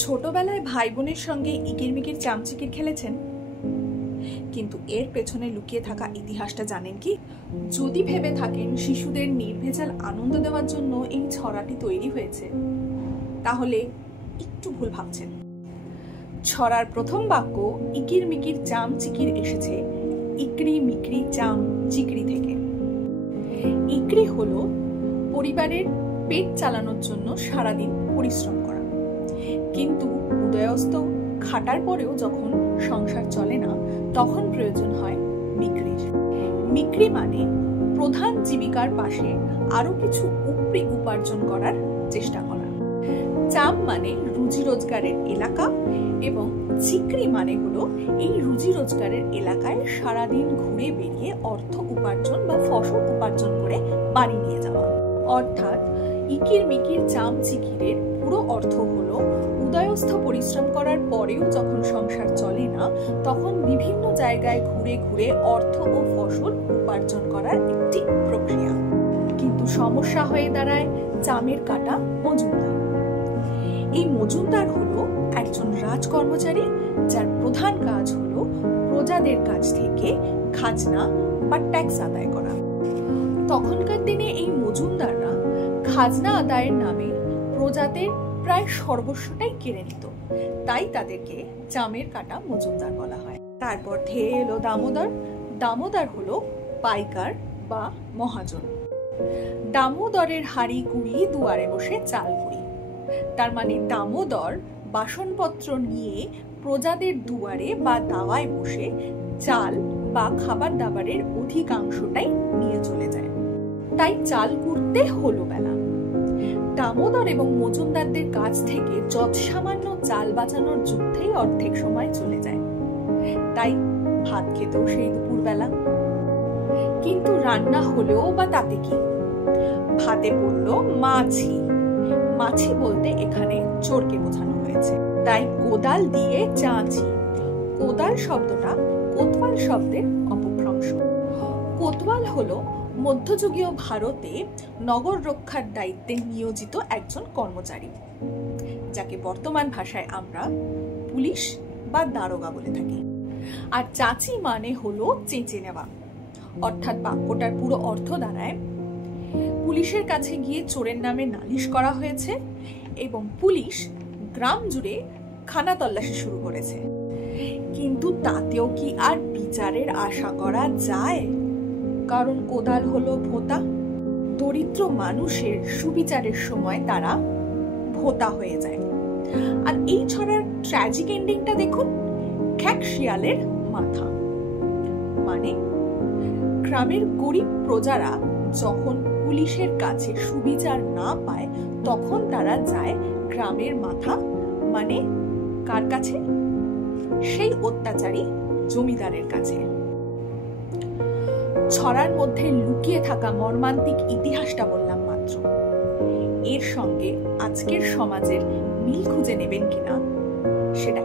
ছোটবেলায় ভাই বোনের সঙ্গে ইকিরমিকির চামচিকির খেলেছেন, কিন্তু এর পেছনে লুকিয়ে থাকা ইতিহাসটা জানেন কি? যদি ভেবে থাকেন শিশুদের নির্ভেজাল আনন্দ দেওয়ার জন্য এই ছড়াটি তৈরি হয়েছে, তাহলে একটু ভুল ভাবছেন। ছড়ার প্রথম বাক্য ইকিরমিকির চামচিকির এসেছে ইকরি মিকরি চাম চিকরি থেকে। ইকরি হলো পরিবারের পেট চালানোর জন্য সারাদিন পরিশ্রম করা, কিন্তু উদয়স্ত খাটার পরেও যখন সংসার চলে না, তখন প্রয়োজন হয় মিকরির। মিকরি মানে প্রধান জীবিকার পাশে আরো কিছু উপরি উপার্জন করার চেষ্টা করা। চাম মানে রুজি রোজগারের এলাকা, এবং চিকরি মানে হলো এই রুজি রোজগারের এলাকায় সারাদিন ঘুরে বেরিয়ে অর্থ উপার্জন বা ফসল উপার্জন করে বাড়ি নিয়ে যাওয়া। অর্থাৎ ইকির মিকির চাম চিকিরের পুরো অর্থ হলো উদয়স্থ পরিশ্রম করার পরেও যখন সংসার চলে না, তখন বিভিন্ন জায়গায় ঘুরে ঘুরে অর্থ ও ফসল উপার্জন করার একটি প্রক্রিয়া। কিন্তু সমস্যা হয়ে দাঁড়ায় চামের কাটা মজুমদার। এই মজুমদার হলো একজন রাজকর্মচারী, যার প্রধান কাজ হলো প্রজাদের কাছ থেকে খাজনা বা ট্যাক্স আদায় করা। তখনকার দিনে এই মজুমদাররা খাজনা আদায়ের নামে প্রজাদের প্রায় সর্বস্বটাই কেড়ে নিত, তাই তাদেরকে চামের কাটা মজুমদার বলা হয়। তারপর ধেয়ে এলো দামোদর। দামোদর হলো পাইকার বা মহাজন। দামোদরের হাড়ি কুড়ি দুয়ারে বসে চাল কুড়ি। তার মানে দামোদর বাসনপত্র নিয়ে প্রজাদের দুয়ারে বা দাওয়ায় বসে চাল বা খাবার দাবারের অধিকাংশটাই নিয়ে চলে যায়। তাই চাল কুড়তে হলো বেলা। দামোদর এবং মজুমদারদের কাছ থেকে যৎসামান্য চাল বাঁচানোর যুদ্ধেই অর্ধেক সময় চলে যায়। তাই ভাত খেতেও সেই দুপুর বেলা। কিন্তু রান্না হলেও বা তাতে কি, ভাতে পড়লো মাছি। মাছি বলতে এখানে চোরকে বোঝানো হয়েছে, তাই কোদাল দিয়ে চাঁচি। কোদাল শব্দটা কোতওয়াল শব্দের অপভ্রংশ। কোতওয়াল হলো মধ্যযুগীয় ভারতে নগর রক্ষার দায়িত্বে নিয়োজিত একজন কর্মচারী, যাকে বর্তমান ভাষায় আমরা পুলিশ বা দারোগা বলে থাকি। আর চাচি মানে হলো চেঁচে নেওয়া। অর্থাৎ বাক্যটার পুরো অর্থ দাঁড়ায়, পুলিশের কাছে গিয়ে চোরের নামে নালিশ করা হয়েছে এবং পুলিশ গ্রাম জুড়ে খানা তল্লাশি শুরু করেছে। কিন্তু তাতেও কি আর বিচারের আশা করা যায়? কারণ কোদাল হলো ভোঁতা। দরিদ্র মানুষের সুবিচারের সময় তারা ভোঁতা হয়ে যায়। আর এই ছড়ার ট্র্যাজিক এন্ডিংটা দেখুন, খ্যাক শিয়ালের মাথা। মানে গ্রামের গরিব প্রজারা যখন পুলিশের কাছে সুবিচার না পায়, তখন তারা যায় গ্রামের মাথা মানে কার কাছে? সেই অত্যাচারী জমিদারের কাছে। ছড়ার মধ্যে লুকিয়ে থাকা মর্মান্তিক ইতিহাসটা বললাম মাত্র। এর সঙ্গে আজকের সমাজের মিল খুঁজে নেবেন কিনা সেটা